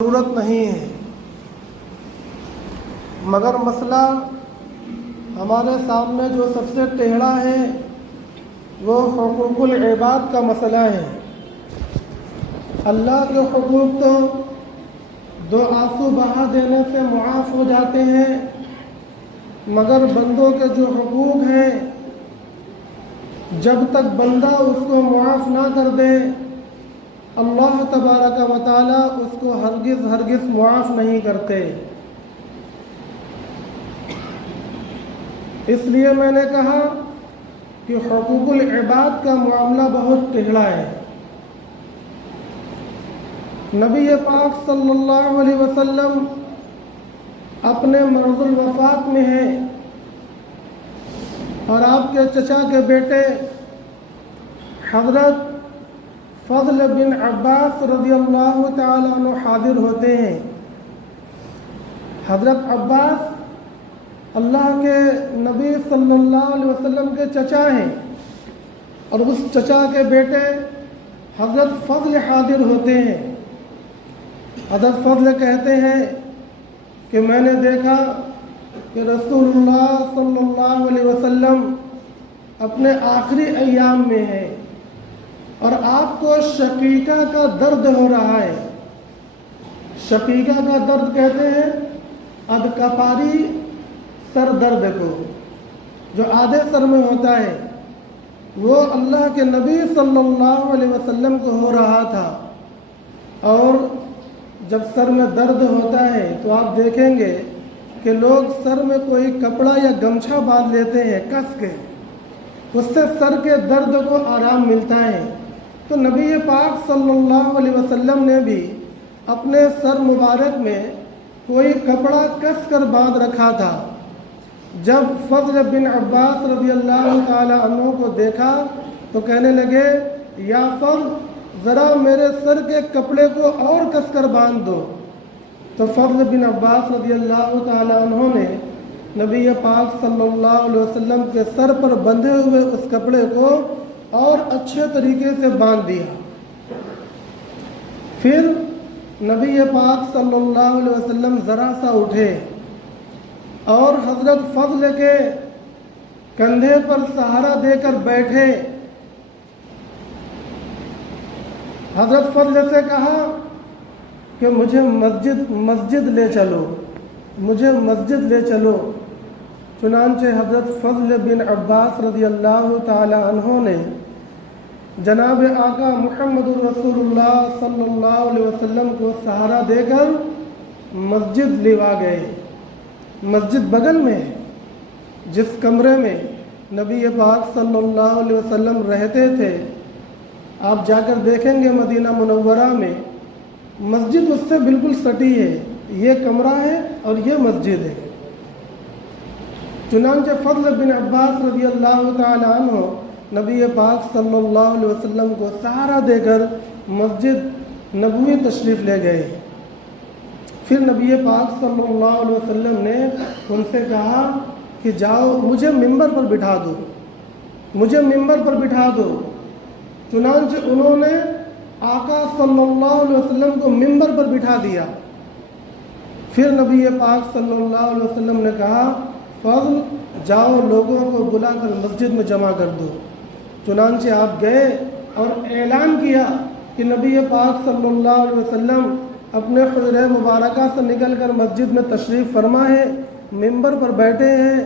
ضرورت نہیں ہے، مگر مسئلہ ہمارے سامنے جو سب سے ٹیڑھا ہے وہ حقوق العباد کا مسئلہ ہے۔ اللہ کے حقوق تو دو آنسو بہا دینے سے معاف ہو جاتے ہیں، مگر بندوں کے جو حقوق ہیں جب تک بندہ اس کو معاف نہ کر دے اللہ تبارک و تعالی اس کو ہرگز معاف نہیں کرتے۔ اس لیے میں نے کہا کہ حقوق العباد کا معاملہ بہت ٹیڑھا ہے۔ نبی پاک صلی اللہ علیہ وسلم اپنے مرض الوفات میں ہیں اور آپ کے چچا کے بیٹے حضرت فضل بن عباس رضی اللہ تعالیٰ عنہ حاضر ہوتے ہیں۔ حضرت عباس اللہ کے نبی صلی اللہ علیہ وسلم کے چچا ہیں اور اس چچا کے بیٹے حضرت فضل حاضر ہوتے ہیں۔ حضرت فضل کہتے ہیں کہ میں نے دیکھا کہ رسول اللہ صلی اللہ علیہ وسلم اپنے آخری ایام میں ہیں اور آپ کو شقیقہ کا درد ہو رہا ہے۔ شقیقہ کا درد کہتے ہیں ادکپاری سر درد کو، جو آدھے سر میں ہوتا ہے، وہ اللہ کے نبی صلی اللہ علیہ وسلم کو ہو رہا تھا۔ اور جب سر میں درد ہوتا ہے تو آپ دیکھیں گے کہ لوگ سر میں کوئی کپڑا یا گمچھا باندھ لیتے ہیں کس کے، اس سے سر کے درد کو آرام ملتا ہے۔ تو نبی پاک صلی اللہ علیہ وسلم نے بھی اپنے سر مبارک میں کوئی کپڑا کس کر باندھ رکھا تھا۔ جب فضل بن عباس رضی اللہ تعالی عنہ کو دیکھا تو کہنے لگے یا فضل ذرا میرے سر کے کپڑے کو اور کس کر باندھ دو۔ تو فضل بن عباس رضی اللہ تعالی عنہ نے نبی پاک صلی اللہ علیہ وسلم کے سر پر بندھے ہوئے اس کپڑے کو اور اچھے طریقے سے باندھ دیا۔ پھر نبی پاک صلی اللہ علیہ وسلم ذرا سا اٹھے اور حضرت فضل کے کندھے پر سہارا دے کر بیٹھے۔ حضرت فضل سے کہا کہ مجھے مسجد لے چلو، مجھے مسجد لے چلو۔ چنانچہ حضرت فضل بن عباس رضی اللہ تعالی عنہ نے جناب آقا محمد رسول اللہ صلی اللہ علیہ وسلم کو سہارا دے کر مسجد لیوا گئے۔ مسجد بغل میں جس کمرے میں نبی پاک صلی اللہ علیہ وسلم رہتے تھے، آپ جا کر دیکھیں گے مدینہ منورہ میں مسجد اس سے بالکل سٹی ہے، یہ کمرہ ہے اور یہ مسجد ہے۔ چنانچہ فضل بن عباس رضی اللہ تعالی عنہ نبی پاک صلی اللہ علیہ وسلم کو سہارا دے کر مسجد نبوی تشریف لے گئے۔ پھر نبی پاک صلی اللہ علیہ وسلم نے ان سے کہا کہ جاؤ مجھے ممبر پر بٹھا دو، مجھے ممبر پر بٹھا دو۔ چنانچہ انہوں نے آقا صلی اللہ علیہ وسلم کو ممبر پر بٹھا دیا۔ پھر نبی پاک صلی اللہ علیہ وسلم نے کہا فضل جاؤ لوگوں کو بلا کر مسجد میں جمع کر دو۔ چنانچہ آپ گئے اور اعلان کیا کہ نبی پاک صلی اللہ علیہ وسلم اپنے حجرہ مبارکہ سے نکل کر مسجد میں تشریف فرما ہے، ممبر پر بیٹھے ہیں،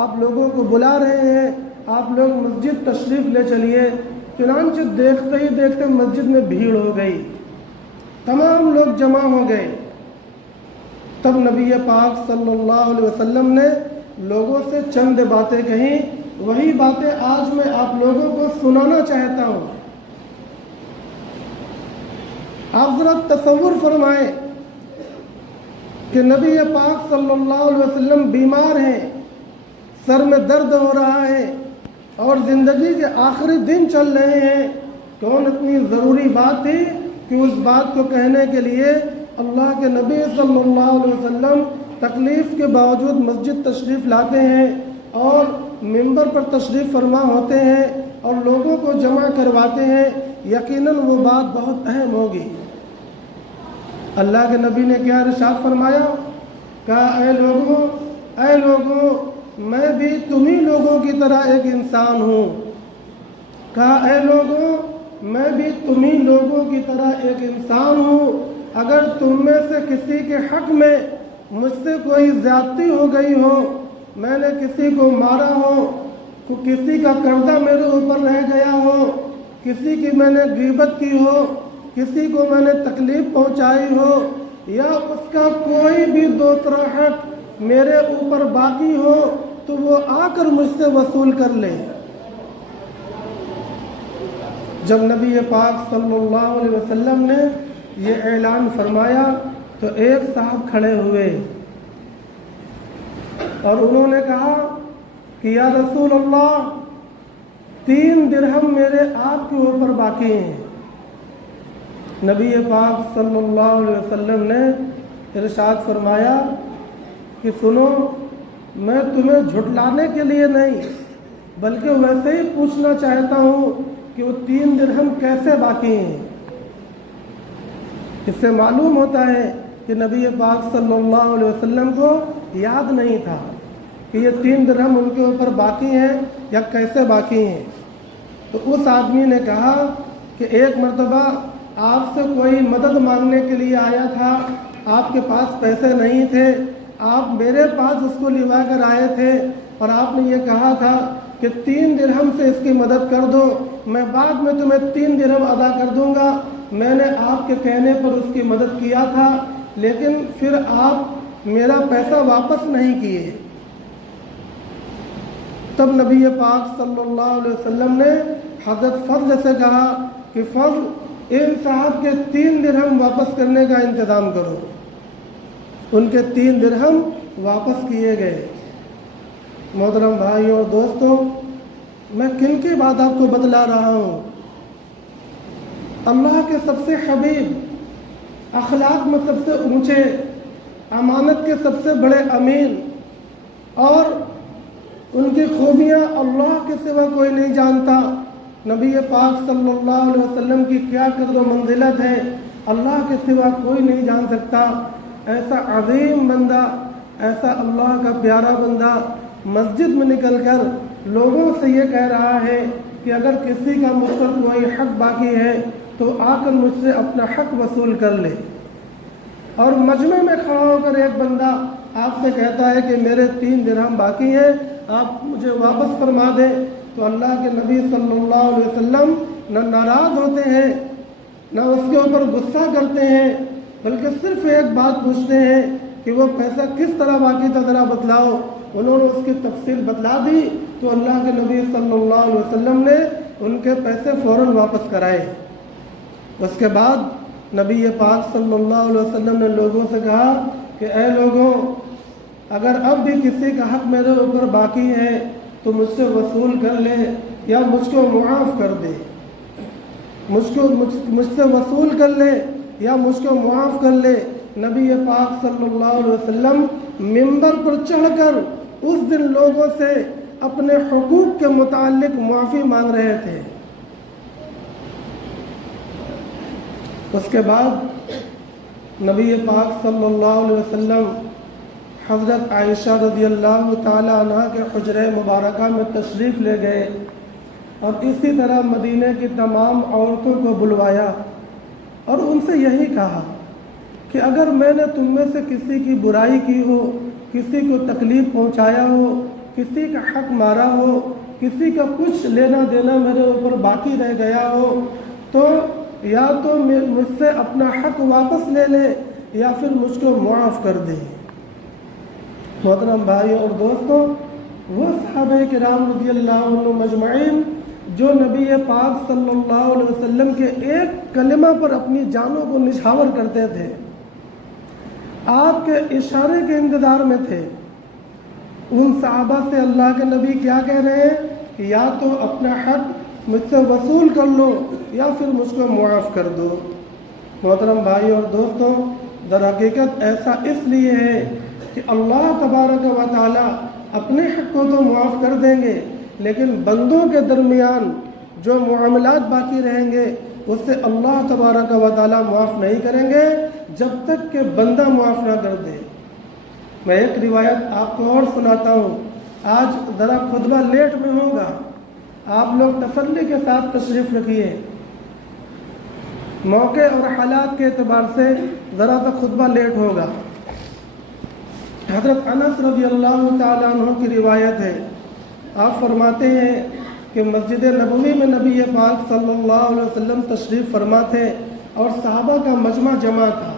آپ لوگوں کو بلا رہے ہیں، آپ لوگ مسجد تشریف لے چلیے۔ چنانچہ دیکھتے ہی دیکھتے مسجد میں بھیڑ ہو گئی، تمام لوگ جمع ہو گئے۔ تب نبی پاک صلی اللہ علیہ وسلم نے لوگوں سے چند باتیں کہیں، وہی باتیں آج میں آپ لوگوں کو سنانا چاہتا ہوں۔ آپ ذرا تصور فرمائیں کہ نبی پاک صلی اللہ علیہ وسلم بیمار ہیں، سر میں درد ہو رہا ہے اور زندگی کے آخری دن چل رہے ہیں۔ کون اتنی ضروری بات تھی کہ اس بات کو کہنے کے لیے اللہ کے نبی صلی اللہ علیہ وسلم تکلیف کے باوجود مسجد تشریف لاتے ہیں اور ممبر پر تشریف فرما ہوتے ہیں اور لوگوں کو جمع کرواتے ہیں۔ یقیناً وہ بات بہت اہم ہوگی۔ اللہ کے نبی نے کیا ارشاد فرمایا؟ کہا اے لوگوں میں بھی تمہیں لوگوں کی طرح ایک انسان ہوں۔ کہا اے لوگوں میں بھی تمہیں لوگوں کی طرح ایک انسان ہوں، اگر تم میں سے کسی کے حق میں مجھ سے کوئی زیادتی ہو گئی ہو، میں نے کسی کو مارا ہو، کسی کا قرضہ میرے اوپر رہ گیا ہو، کسی کی میں نے غیبت کی ہو، کسی کو میں نے تکلیف پہنچائی ہو، یا اس کا کوئی بھی دوسرا حق میرے اوپر باقی ہو، تو وہ آ کر مجھ سے وصول کر لے۔ جب نبی پاک صلی اللہ علیہ وسلم نے یہ اعلان فرمایا تو ایک صاحب کھڑے ہوئے اور انہوں نے کہا کہ یا رسول اللہ 3 درہم میرے آپ کے اوپر باقی ہیں۔ نبی پاک صلی اللہ علیہ وسلم نے ارشاد فرمایا کہ سنو، میں تمہیں جھٹلانے کے لیے نہیں بلکہ ویسے ہی پوچھنا چاہتا ہوں کہ وہ 3 درہم کیسے باقی ہیں۔ اس سے معلوم ہوتا ہے کہ نبی پاک صلی اللہ علیہ وسلم کو یاد نہیں تھا کہ یہ 3 درہم ان کے اوپر باقی ہیں یا کیسے باقی ہیں۔ تو اس آدمی نے کہا کہ ایک مرتبہ آپ سے کوئی مدد مانگنے کے لیے آیا تھا، آپ کے پاس پیسے نہیں تھے، آپ میرے پاس اس کو لوا کر آئے تھے اور آپ نے یہ کہا تھا کہ 3 درہم سے اس کی مدد کر دو، میں بعد میں تمہیں 3 درہم ادا کر دوں گا۔ میں نے آپ کے کہنے پر اس کی مدد کیا تھا، لیکن پھر آپ میرا پیسہ واپس نہیں کیے۔ تب نبی پاک صلی اللہ علیہ وسلم نے حضرت فضل سے کہا کہ فضل ان صاحب کے 3 درہم واپس کرنے کا انتظام کرو۔ ان کے 3 درہم واپس کیے گئے۔ محترم بھائیوں اور دوستوں، میں کن کی بات آپ کو بتلا رہا ہوں؟ اللہ کے سب سے حبیب، اخلاق میں سب سے اونچے، امانت کے سب سے بڑے امین، اور ان کی خوبیاں اللہ کے سوا کوئی نہیں جانتا۔ نبی پاک صلی اللہ علیہ وسلم کی کیا قدر و منزلت ہے، اللہ کے سوا کوئی نہیں جان سکتا۔ ایسا عظیم بندہ، ایسا اللہ کا پیارا بندہ مسجد میں نکل کر لوگوں سے یہ کہہ رہا ہے کہ اگر کسی کا مجھ پر کوئی حق باقی ہے تو آ کر مجھ سے اپنا حق وصول کر لے۔ اور مجمع میں کھڑا ہو کر ایک بندہ آپ سے کہتا ہے کہ میرے 3 درہم باقی ہیں، آپ مجھے واپس فرما دیں، تو اللہ کے نبی صلی اللہ علیہ وسلم نہ ناراض ہوتے ہیں، نہ اس کے اوپر غصہ کرتے ہیں، بلکہ صرف ایک بات پوچھتے ہیں کہ وہ پیسہ کس طرح باقی تھا ذرا بتلاؤ۔ انہوں نے اس کی تفصیل بتلا دی تو اللہ کے نبی صلی اللہ علیہ وسلم نے ان کے پیسے فوراً واپس کرائے۔ اس کے بعد نبی پاک صلی اللہ علیہ وسلم نے لوگوں سے کہا کہ اے لوگوں، اگر اب بھی کسی کا حق میرے اوپر باقی ہے تو مجھ سے وصول کر لے یا مجھ کو معاف کر دے، مجھ سے وصول کر لے یا مجھ کو معاف کر لے۔ نبی پاک صلی اللہ علیہ وسلم منبر پر چڑھ کر اس دن لوگوں سے اپنے حقوق کے متعلق معافی مانگ رہے تھے۔ اس کے بعد نبی پاک صلی اللہ علیہ وسلم حضرت عائشہ رضی اللہ تعالی عنہ کے حجرہ مبارکہ میں تشریف لے گئے اور اسی طرح مدینہ کی تمام عورتوں کو بلوایا اور ان سے یہی کہا کہ اگر میں نے تم میں سے کسی کی برائی کی ہو، کسی کو تکلیف پہنچایا ہو، کسی کا حق مارا ہو، کسی کا کچھ لینا دینا میرے اوپر باقی رہ گیا ہو، تو یا تو مجھ سے اپنا حق واپس لے لے یا پھر مجھ کو معاف کر دے۔ محترم بھائیوں اور دوستوں، وہ صحابہ کرام رضی اللہ عنہ مجمعین جو نبی پاک صلی اللہ علیہ وسلم کے ایک کلمہ پر اپنی جانوں کو نچھاور کرتے تھے، آپ کے اشارے کے انتظار میں تھے، ان صحابہ سے اللہ کے نبی کیا کہہ رہے ہیں کہ یا تو اپنا حق مجھ سے وصول کر لو یا پھر مجھ کو معاف کر دو۔ محترم بھائی اور دوستوں، در حقیقت ایسا اس لیے ہے کہ اللہ تبارک و تعالی اپنے حق کو تو معاف کر دیں گے، لیکن بندوں کے درمیان جو معاملات باقی رہیں گے اس سے اللہ تبارک و تعالی معاف نہیں کریں گے جب تک کہ بندہ معاف نہ کر دے۔ میں ایک روایت آپ کو اور سناتا ہوں، آج ذرا خطبہ لیٹ میں ہوگا، آپ لوگ تسلی کے ساتھ تشریف رکھیے، موقع اور حالات کے اعتبار سے ذرا سا خطبہ لیٹ ہوگا۔ حضرت انس رضی اللہ تعالیٰ عنہ کی روایت ہے، آپ فرماتے ہیں کہ مسجد نبوی میں نبی پاک صلی اللہ علیہ وسلم تشریف فرما تھے اور صحابہ کا مجمع جمع تھا۔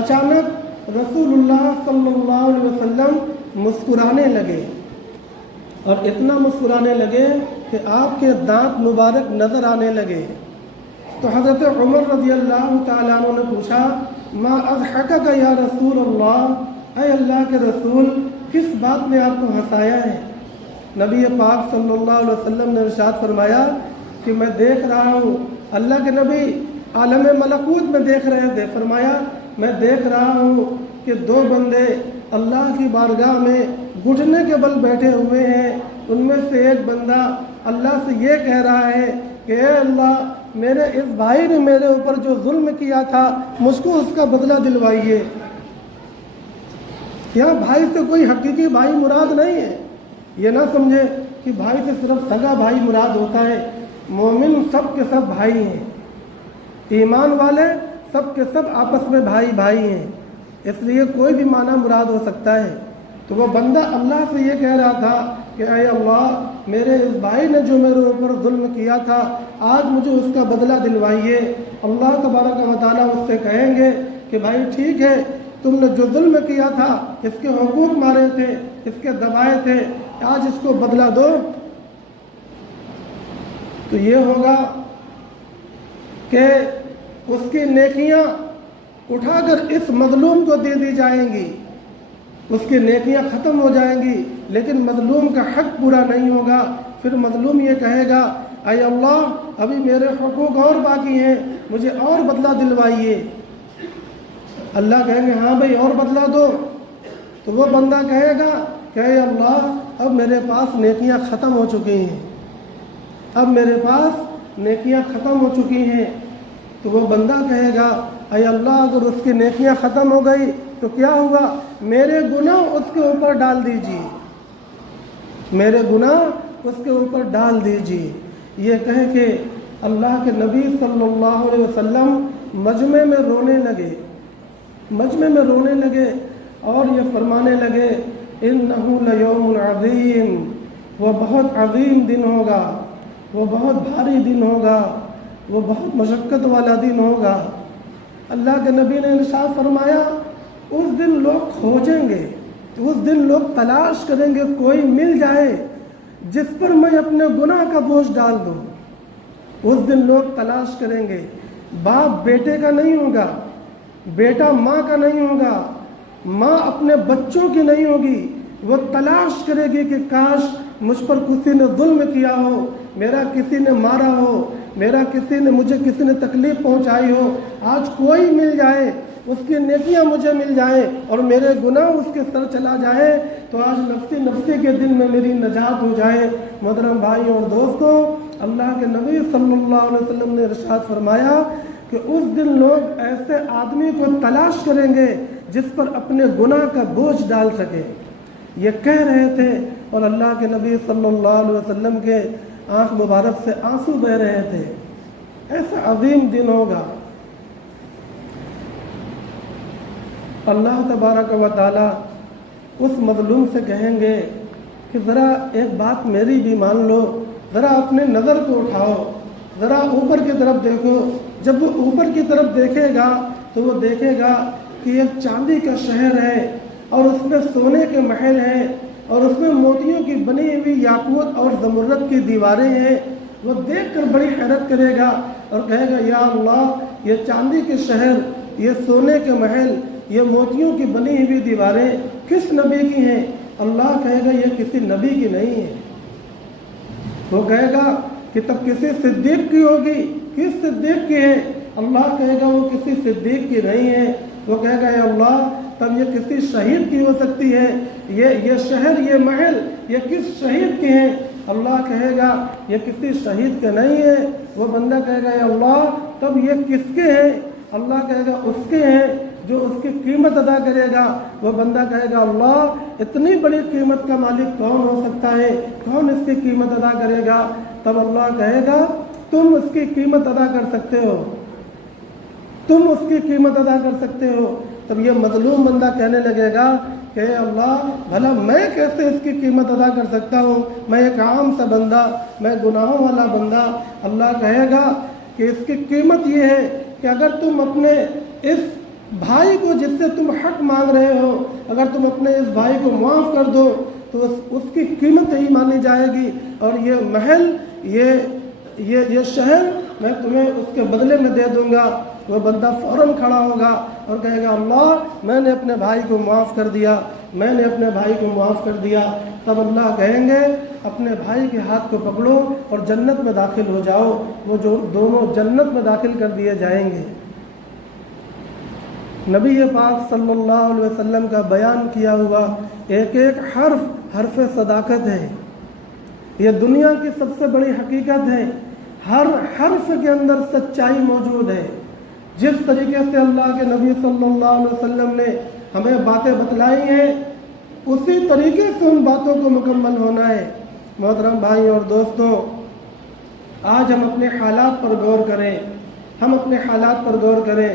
اچانک رسول اللہ صلی اللہ علیہ وسلم مسکرانے لگے، اور اتنا مسکرانے لگے کہ آپ کے دانت مبارک نظر آنے لگے۔ تو حضرت عمر رضی اللہ تعالیٰ عنہ نے پوچھا، ما اضحکک یا رسول اللہ، اے اللہ کے رسول کس بات نے آپ کو ہنسایا ہے؟ نبی پاک صلی اللہ علیہ وسلم نے ارشاد فرمایا کہ میں دیکھ رہا ہوں، اللہ کے نبی عالم ملکوت میں دیکھ رہے تھے، فرمایا میں دیکھ رہا ہوں کہ دو بندے اللہ کی بارگاہ میں گھٹنے کے بل بیٹھے ہوئے ہیں، ان میں سے ایک بندہ اللہ سے یہ کہہ رہا ہے کہ اے اللہ، میرے اس بھائی نے میرے اوپر جو ظلم کیا تھا مجھ کو اس کا بدلہ دلوائیے۔ یہاں بھائی سے کوئی حقیقی بھائی مراد نہیں ہے، یہ نہ سمجھے کہ بھائی سے صرف سگا بھائی مراد ہوتا ہے۔ مومن سب کے سب بھائی ہیں، ایمان والے سب کے سب آپس میں بھائی بھائی ہیں، اس لیے کوئی بھی معنی مراد ہو سکتا ہے۔ تو وہ بندہ اللہ سے یہ کہہ رہا تھا کہ اے اللہ، میرے اس بھائی نے جو میرے اوپر ظلم کیا تھا آج مجھے اس کا بدلہ دلوائیے۔ اللہ تبارک و تعالیٰ اس سے کہیں گے کہ بھائی ٹھیک ہے، تم نے جو ظلم کیا تھا، اس کے حقوق مارے تھے، اس کے دبائے تھے، آج اس کو بدلہ دو۔ تو یہ ہوگا کہ اس کی نیکیاں اٹھا کر اس مظلوم کو دے دی جائیں گی، اس کی نیکیاں ختم ہو جائیں گی، لیکن مظلوم کا حق پورا نہیں ہوگا۔ پھر مظلوم یہ کہے گا اے اللہ، ابھی میرے حقوق اور باقی ہیں، مجھے اور بدلہ دلوائیے۔ اللہ کہیں گے ہاں بھائی اور بدلہ دو۔ تو وہ بندہ کہے گا کہ اے اللہ، اب میرے پاس نیکیاں ختم ہو چکی ہیں، اب میرے پاس نیکیاں ختم ہو چکی ہیں۔ تو وہ بندہ کہے گا اے اللہ، اگر اس کی نیکیاں ختم ہو گئی تو کیا ہوگا؟ میرے گناہ اس کے اوپر ڈال دیجیے، میرے گناہ اس کے اوپر ڈال دیجیے۔ یہ کہہ کے اللہ کے نبی صلی اللہ علیہ وسلم مجمع میں رونے لگے، مجمع میں رونے لگے اور یہ فرمانے لگے انہ لیوم عظیم، وہ بہت عظیم دن ہوگا، وہ بہت بھاری دن ہوگا، وہ بہت مشقت والا دن ہوگا۔ اللہ کے نبی نے ارشاد فرمایا اس دن لوگ کھوجیں گے، اس دن لوگ تلاش کریں گے، کوئی مل جائے جس پر میں اپنے گناہ کا بوجھ ڈال دوں۔ اس دن لوگ تلاش کریں گے، باپ بیٹے کا نہیں ہوگا، بیٹا ماں کا نہیں ہوگا، ماں اپنے بچوں کی نہیں ہوگی، وہ تلاش کرے گی کہ کاش مجھ پر کسی نے ظلم کیا ہو، میرا کسی نے مارا ہو، مجھے کسی نے تکلیف پہنچائی ہو، آج کوئی مل جائے، اس کی نیکیاں مجھے مل جائیں اور میرے گناہ اس کے سر چلا جائے، تو آج نفسی نفسی کے دن میں میری نجات ہو جائے۔ محترم بھائی اور دوستوں، اللہ کے نبی صلی اللہ علیہ وسلم نے ارشاد فرمایا کہ اس دن لوگ ایسے آدمی کو تلاش کریں گے جس پر اپنے گناہ کا بوجھ ڈال سکے۔ یہ کہہ رہے تھے اور اللہ کے نبی صلی اللہ علیہ وسلم کے آنکھ مبارک سے آنسو بہ رہے تھے۔ ایسا عظیم دن ہوگا، اللہ تبارک و تعالیٰ اس مظلوم سے کہیں گے کہ ذرا ایک بات میری بھی مان لو، ذرا اپنے نظر کو اٹھاؤ، ذرا اوپر کی طرف دیکھو۔ جب وہ اوپر کی طرف دیکھے گا تو وہ دیکھے گا کہ ایک چاندی کا شہر ہے اور اس میں سونے کے محل ہیں اور اس میں موتیوں کی بنی ہوئی یاقوت اور زمرد کی دیواریں ہیں۔ وہ دیکھ کر بڑی حیرت کرے گا اور کہے گا یا اللہ، یہ چاندی کے شہر، یہ سونے کے محل، یہ موتیوں کی بنی ہوئی دیواریں کس نبی کی ہیں؟ اللہ کہے گا یہ کسی نبی کی نہیں ہے۔ وہ کہے گا کہ تب کسی صدیق کی ہوگی، کس صدیق کی ہے؟ اللہ کہے گا وہ کسی صدیق کی نہیں ہے۔ وہ کہے گا اے اللہ، تب یہ کسی شہید کی ہو سکتی ہے، یہ شہر، یہ محل، یہ کس شہید کے ہیں؟ اللہ کہے گا یہ کسی شہید کے نہیں ہے۔ وہ بندہ کہے گا اے اللہ، تب یہ کس کے ہیں؟ اللہ کہے گا اس کے ہیں، جو اس کی قیمت ادا کرے گا وہ بندہ کہے گا اللہ اتنی بڑی قیمت کا مالک کون ہو سکتا ہے، کون اس کی قیمت ادا کرے گا؟ تب اللہ کہے گا تم اس کی قیمت ادا کر سکتے ہو، تم اس کی قیمت ادا کر سکتے ہو۔ تب یہ مظلوم بندہ کہنے لگے گا کہ اے اللہ بھلا میں کیسے اس کی قیمت ادا کر سکتا ہوں، میں ایک عام سا بندہ، میں گناہوں والا بندہ۔ اللہ کہے گا کہ اس کی قیمت یہ ہے کہ اگر تم اپنے اس بھائی کو جس سے تم حق مانگ رہے ہو، اگر تم اپنے اس بھائی کو معاف کر دو تو اس کی قیمت ہی مانی جائے گی، اور یہ محل یہ شہر میں تمہیں اس کے بدلے میں دے دوں گا۔ وہ بندہ فوراً کھڑا ہوگا اور کہے گا اللہ میں نے اپنے بھائی کو معاف کر دیا، میں نے اپنے بھائی کو معاف کر دیا۔ تب اللہ کہیں گے اپنے بھائی کے ہاتھ کو پکڑو اور جنت میں داخل ہو جاؤ۔ وہ جو دونوں جنت میں داخل کر دیے جائیں گے۔ نبی پاک صلی اللہ علیہ وسلم کا بیان کیا ہوا ایک ایک حرف صداقت ہے۔ یہ دنیا کی سب سے بڑی حقیقت ہے، ہر حرف کے اندر سچائی موجود ہے۔ جس طریقے سے اللہ کے نبی صلی اللہ علیہ وسلم نے ہمیں باتیں بتلائی ہیں اسی طریقے سے ان باتوں کو مکمل ہونا ہے۔ محترم بھائی اور دوستوں، آج ہم اپنے حالات پر غور کریں، ہم اپنے حالات پر غور کریں۔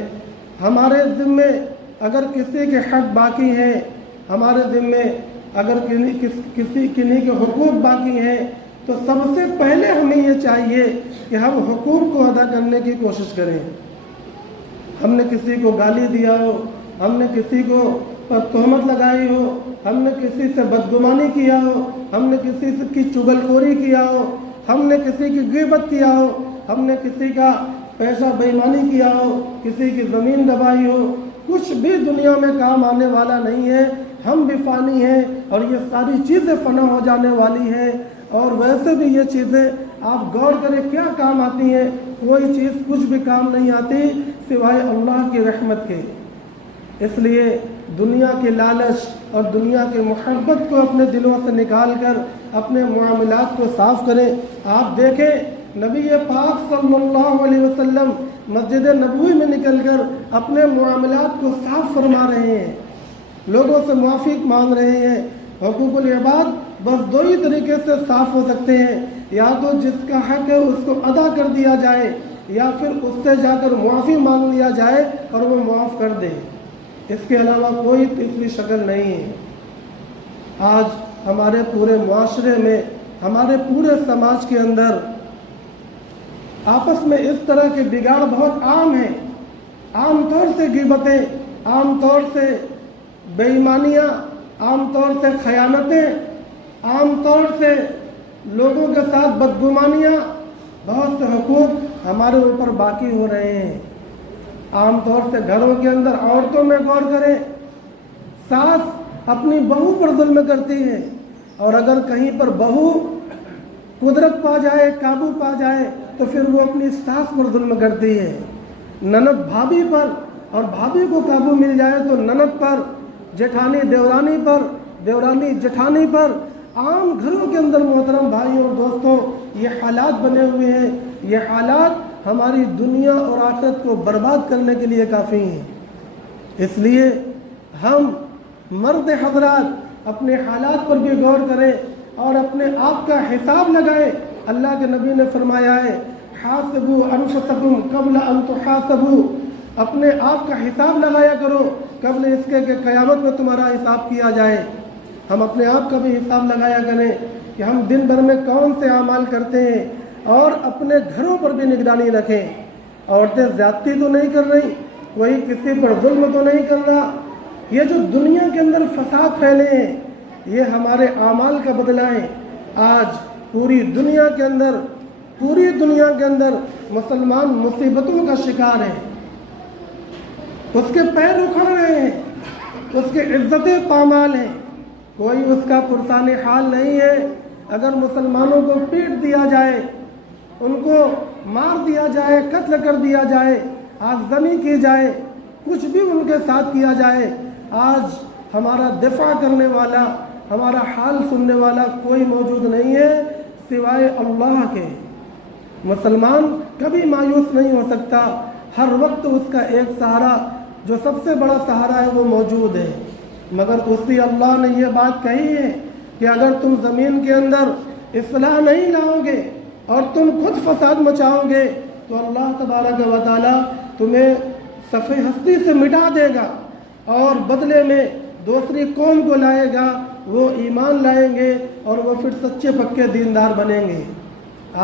ہمارے ذمے اگر کسی کے حق باقی ہیں، ہمارے ذمے اگر کنہیں کے حقوق باقی ہیں، تو سب سے پہلے ہمیں یہ چاہیے کہ ہم حقوق کو ادا کرنے کی کوشش کریں۔ ہم نے کسی کو گالی دیا ہو، ہم نے کسی کو پر تہمت لگائی ہو، ہم نے کسی سے بدگمانی کیا ہو، ہم نے کسی کی چغلخوری کیا ہو، ہم نے کسی کی غیبت کیا ہو، ہم نے کسی کا پیسہ بے ایمانی کیا ہو، کسی کی زمین دبائی ہو، کچھ بھی دنیا میں کام آنے والا نہیں ہے۔ ہم بھی فانی ہیں اور یہ ساری چیزیں فنا ہو جانے والی ہیں، اور ویسے بھی یہ چیزیں آپ غور کریں کیا کام آتی ہیں؟ کوئی چیز کچھ بھی کام نہیں آتی سوائے اللہ کی رحمت کے۔ اس لیے دنیا کے لالچ اور دنیا کی محبت کو اپنے دلوں سے نکال کر اپنے معاملات کو صاف کریں۔ آپ دیکھیں نبی پاک صلی اللہ علیہ وسلم مسجد نبوی میں نکل کر اپنے معاملات کو صاف فرما رہے ہیں، لوگوں سے معافی مانگ رہے ہیں۔ حقوق العباد بس دو ہی طریقے سے صاف ہو سکتے ہیں، یا تو جس کا حق ہے اس کو ادا کر دیا جائے، یا پھر اس سے جا کر معافی مانگ لیا جائے اور وہ معاف کر دے۔ اس کے علاوہ کوئی تیسری شکل نہیں ہے۔ آج ہمارے پورے معاشرے میں، ہمارے پورے سماج کے اندر آپس میں اس طرح کے بگاڑ بہت عام ہیں۔ عام طور سے غیبتیں، عام طور سے بے ایمانیاں، عام طور سے خیانتیں، عام طور سے لوگوں کے ساتھ بدگمانیاں، بہت سے حقوق ہمارے اوپر باقی ہو رہے ہیں۔ عام طور سے گھروں کے اندر عورتوں میں غور کریں، ساس اپنی بہو پر ظلم کرتی ہے، اور اگر کہیں پر بہو قدرت پا جائے، قابو پا جائے، تو پھر وہ اپنی ساس پر ظلم کرتی ہے۔ نند بھابھی پر، اور بھابھی کو قابو مل جائے تو نند پر، جیٹھانی دیورانی پر، دیورانی جیٹھانی پر۔ عام گھروں کے اندر محترم بھائیوں اور دوستوں یہ حالات بنے ہوئے ہیں۔ یہ حالات ہماری دنیا اور آخرت کو برباد کرنے کے لیے کافی ہیں۔ اس لیے ہم مرد حضرات اپنے حالات پر بھی غور کریں اور اپنے آپ کا حساب لگائیں۔ اللہ کے نبی نے فرمایا ہے حاسبوا انفسکم قبل ان تحاسبوا، اپنے آپ کا حساب لگایا کرو قبل اس کے کہ قیامت میں تمہارا حساب کیا جائے۔ ہم اپنے آپ کا بھی حساب لگایا کریں کہ ہم دن بھر میں کون سے اعمال کرتے ہیں، اور اپنے گھروں پر بھی نگرانی رکھیں۔ عورتیں زیادتی تو نہیں کر رہی، کوئی کسی پر ظلم تو نہیں کر رہا۔ یہ جو دنیا کے اندر فساد پھیلے ہیں یہ ہمارے اعمال کا بدلہ ہے۔ آج پوری دنیا کے اندر مسلمان مصیبتوں کا شکار ہے، اس کے پیر اکھڑ رہے ہیں، اس کی عزتیں پامال ہیں، کوئی اس کا پرسان حال نہیں ہے۔ اگر مسلمانوں کو پیٹ دیا جائے، ان کو مار دیا جائے، قتل کر دیا جائے، آگزنی کی جائے، کچھ بھی ان کے ساتھ کیا جائے، آج ہمارا دفاع کرنے والا، ہمارا حال سننے والا کوئی موجود نہیں ہے سوائے اللہ کے۔ مسلمان کبھی مایوس نہیں ہو سکتا، ہر وقت اس کا ایک سہارا جو سب سے بڑا سہارا ہے وہ موجود ہے۔ مگر اسی اللہ نے یہ بات کہی ہے کہ اگر تم زمین کے اندر اصلاح نہیں لاؤ گے اور تم خود فساد مچاؤ گے تو اللہ تبارک و تعالیٰ تمہیں صفحہ ہستی سے مٹا دے گا، اور بدلے میں دوسری قوم کو لائے گا، وہ ایمان لائیں گے اور وہ پھر سچے پکے دیندار بنیں گے۔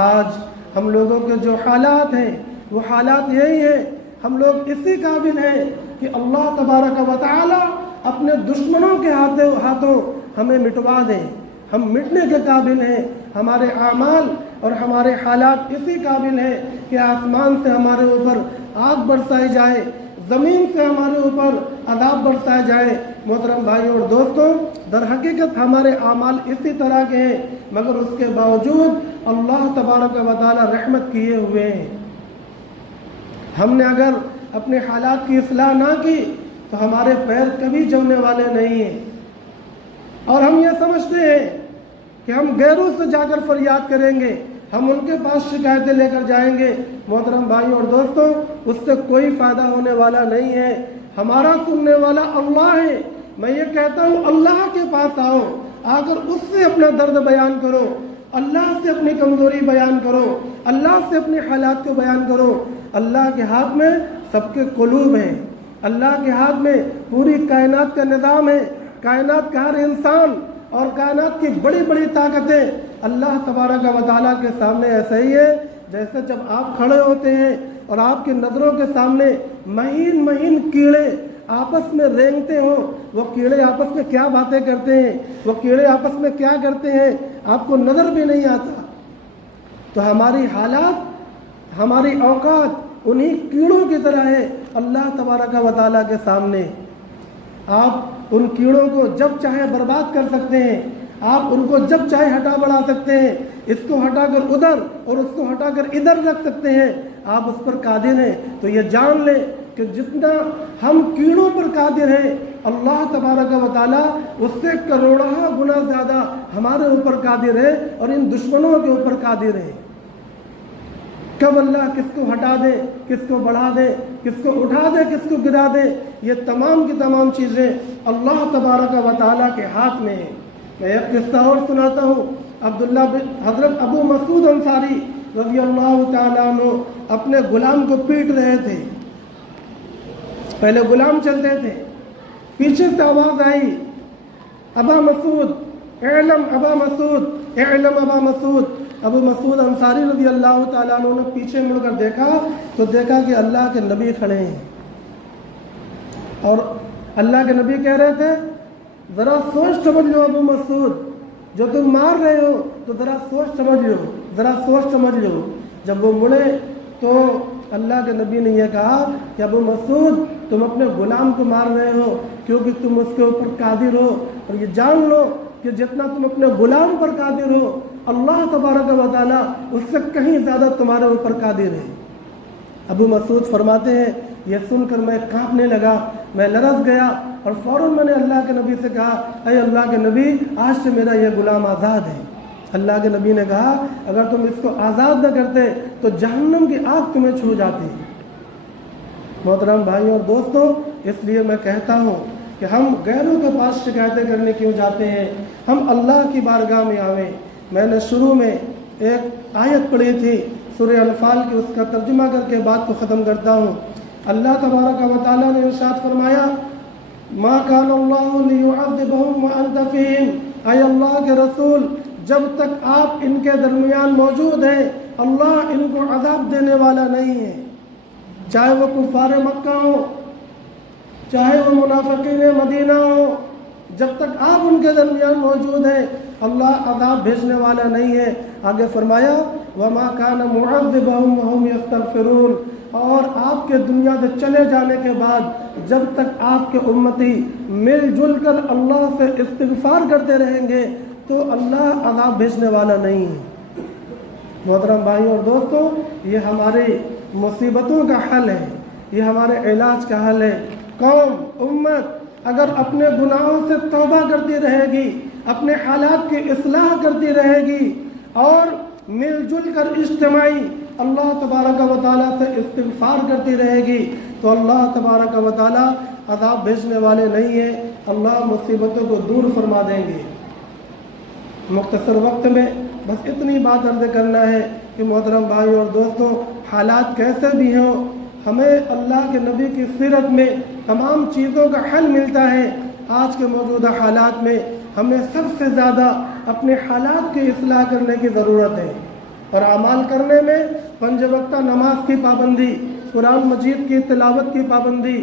آج ہم لوگوں کے جو حالات ہیں وہ حالات یہی ہیں، ہم لوگ اسی قابل ہیں کہ اللہ تبارک و تعالیٰ اپنے دشمنوں کے ہاتھوں ہمیں مٹوا دیں۔ ہم مٹنے کے قابل ہیں، ہمارے اعمال اور ہمارے حالات اسی قابل ہیں کہ آسمان سے ہمارے اوپر آگ برسائی جائے، زمین سے ہمارے اوپر عذاب برسایا جائے۔ محترم بھائیوں اور دوستوں، در حقیقت ہمارے اعمال اسی طرح کے ہیں، مگر اس کے باوجود اللہ تبارک و تعالی رحمت کیے ہوئے ہیں۔ ہم نے اگر اپنے حالات کی اصلاح نہ کی تو ہمارے پیر کبھی جمنے والے نہیں ہیں، اور ہم یہ سمجھتے ہیں کہ ہم غیروں سے جا کر فریاد کریں گے، ہم ان کے پاس شکایتیں لے کر جائیں گے۔ محترم بھائیوں اور دوستوں، اس سے کوئی فائدہ ہونے والا نہیں ہے۔ ہمارا سننے والا اللہ ہے۔ میں یہ کہتا ہوں اللہ کے پاس آؤ، آ کر اس سے اپنا درد بیان کرو، اللہ سے اپنی کمزوری بیان کرو، اللہ سے اپنے حالات کو بیان کرو۔ اللہ کے ہاتھ میں سب کے قلوب ہیں، اللہ کے ہاتھ میں پوری کائنات کا نظام ہے، کائنات کا ہر انسان اور کائنات کی بڑی بڑی طاقتیں اللہ تبارک و تعالیٰ کے سامنے ایسے ہی ہے جیسے جب آپ کھڑے ہوتے ہیں اور آپ کی نظروں کے سامنے مہین مہین کیڑے آپس میں رینگتے ہوں۔ وہ کیڑے آپس میں کیا باتیں کرتے ہیں، وہ کیڑے آپس میں کیا کرتے ہیں، آپ کو نظر بھی نہیں آتا۔ تو ہماری حالات، ہماری اوقات انہی کیڑوں کی طرح ہے اللہ تبارک و تعالیٰ کے سامنے۔ آپ ان کیڑوں کو جب چاہے برباد کر سکتے ہیں، آپ ان کو جب چاہے ہٹا بڑھا سکتے ہیں، اس کو ہٹا کر ادھر اور اس کو ہٹا کر ادھر رکھ سکتے ہیں، آپ اس پر قادر ہیں۔ تو یہ جان لیں کہ جتنا ہم کیڑوں پر قادر ہیں، اللہ تبارک و تعالیٰ اس سے کروڑہ گنا زیادہ ہمارے اوپر قادر ہے اور ان دشمنوں کے اوپر قادر ہے۔ کب اللہ کس کو ہٹا دے، کس کو بڑھا دے، کس کو اٹھا دے، کس کو گرا دے، یہ تمام کی تمام چیزیں اللہ تبارک و تعالیٰ کے ہاتھ میں ہیں۔ میں ایک قصہ اور سناتا ہوں۔ عبداللہ بن حضرت ابو مسعود انصاری رضی اللہ تعالیٰ عنہ اپنے غلام کو پیٹ رہے تھے۔ پہلے غلام چلتے تھے، پیچھے سے آواز آئی، ابا مسعود اعلم ابا مسعود اعلم ابا مسعود۔ ابو مسعود انصاری رضی اللہ تعالیٰ عنہ نے پیچھے مڑ کر دیکھا تو دیکھا کہ اللہ کے نبی کھڑے ہیں، اور اللہ کے نبی کہہ رہے تھے ذرا سوچ سمجھ لو ابو مسعود، جو تم مار رہے ہو تو ذرا سوچ سمجھ لو، ذرا سوچ سمجھ لو۔ جب وہ مڑے تو اللہ کے نبی نے یہ کہا کہ ابو مسعود تم اپنے غلام کو مار رہے ہو کیونکہ تم اس کے اوپر قادر ہو، اور یہ جان لو کہ جتنا تم اپنے غلام پر قادر ہو، اللہ تبارک و تعالیٰ اس سے کہیں زیادہ تمہارے اوپر قادر ہے۔ ابو مسعود فرماتے ہیں یہ سن کر میں کانپنے لگا، میں لرز گیا، اور فوراً میں نے اللہ کے نبی سے کہا اے اللہ کے نبی آج سے میرا یہ غلام آزاد ہے۔ اللہ کے نبی نے کہا اگر تم اس کو آزاد نہ کرتے تو جہنم کی آگ تمہیں چھو جاتی۔ محترم بھائیوں اور دوستوں، اس لیے میں کہتا ہوں کہ ہم غیروں کے پاس شکایتیں کرنے کیوں جاتے ہیں، ہم اللہ کی بارگاہ میں آویں۔ میں نے شروع میں ایک آیت پڑھی تھی سورہ انفال کی، اس کا ترجمہ کر کے بات کو ختم کرتا ہوں۔ اللہ تبارک و تعالیٰ نے ارشاد فرمایا ما کان اللہ لیعذبہم وانت فیہم، اے اللہ کے رسول جب تک آپ ان کے درمیان موجود ہیں اللہ ان کو عذاب دینے والا نہیں ہے، چاہے وہ کفار مکہ ہو، چاہے وہ منافقین مدینہ ہو، جب تک آپ ان کے درمیان موجود ہیں اللہ عذاب بھیجنے والا نہیں ہے۔ آگے فرمایا وما کان معذبہم وہم یستغفرون، اور آپ کے دنیا سے چلے جانے کے بعد جب تک آپ کے امتی مل جل کر اللہ سے استغفار کرتے رہیں گے تو اللہ عذاب بھیجنے والا نہیں ہے۔ محترم بھائیوں اور دوستوں، یہ ہماری مصیبتوں کا حل ہے، یہ ہمارے علاج کا حل ہے۔ قوم، امت اگر اپنے گناہوں سے توبہ کرتی رہے گی، اپنے حالات کی اصلاح کرتی رہے گی اور مل جل کر اجتماعی اللہ تبارک و تعالیٰ سے استغفار کرتی رہے گی تو اللہ تبارک و تعالیٰ عذاب بھیجنے والے نہیں ہیں، اللہ مصیبتوں کو دور فرما دیں گے۔ مختصر وقت میں بس اتنی بات عرض کرنا ہے کہ محترم بھائیوں اور دوستوں، حالات کیسے بھی ہوں، ہمیں اللہ کے نبی کی سیرت میں تمام چیزوں کا حل ملتا ہے۔ آج کے موجودہ حالات میں ہمیں سب سے زیادہ اپنے حالات کی اصلاح کرنے کی ضرورت ہے، اور اعمال کرنے میں 5 وقتہ نماز کی پابندی، قرآن مجید کی تلاوت کی پابندی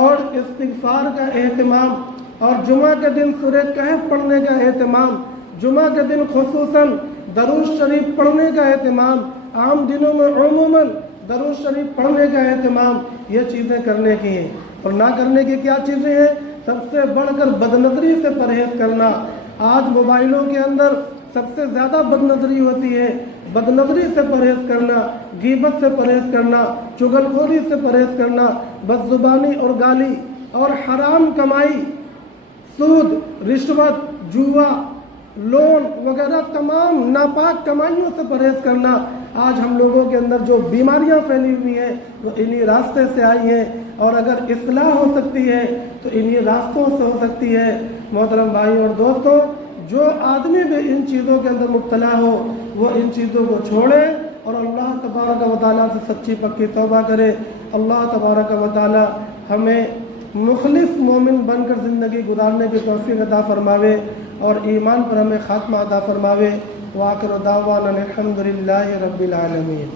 اور استغفار کا اہتمام، اور جمعہ کے دن سورہ کہف پڑھنے کا اہتمام، جمعہ کے دن خصوصاً درود شریف پڑھنے کا اہتمام، عام دنوں میں عموماً درود شریف پڑھنے کا اہتمام، یہ چیزیں کرنے کی ہیں۔ اور نہ کرنے کی کیا چیزیں ہیں؟ سب سے بڑھ کر بدنظری سے پرہیز کرنا۔ آج موبائلوں کے اندر سب سے زیادہ بدنظری ہوتی ہے، بدنظری سے پرہیز کرنا، غیبت سے پرہیز کرنا، چغل خوری سے پرہیز کرنا، بد زبانی اور گالی اور حرام کمائی، سود، رشوت، جوا، لون وغیرہ تمام ناپاک کمائیوں سے پرہیز کرنا۔ آج ہم لوگوں کے اندر جو بیماریاں پھیلی ہوئی ہیں وہ انہی راستے سے آئی ہیں، اور اگر اصلاح ہو سکتی ہے تو انہی راستوں سے ہو سکتی ہے۔ محترم بھائیوں اور دوستوں، جو آدمی بھی ان چیزوں کے اندر مبتلا ہو وہ ان چیزوں کو چھوڑے اور اللہ تبارک و تعالیٰ سے سچی پکی توبہ کرے۔ اللہ تبارک و تعالیٰ ہمیں مخلص مومن بن کر زندگی گزارنے کی توفیق عطا فرماوے اور ایمان پر ہمیں خاتمہ عطا فرماوے۔ وآخر دعوانا الحمد للہ رب العالمین۔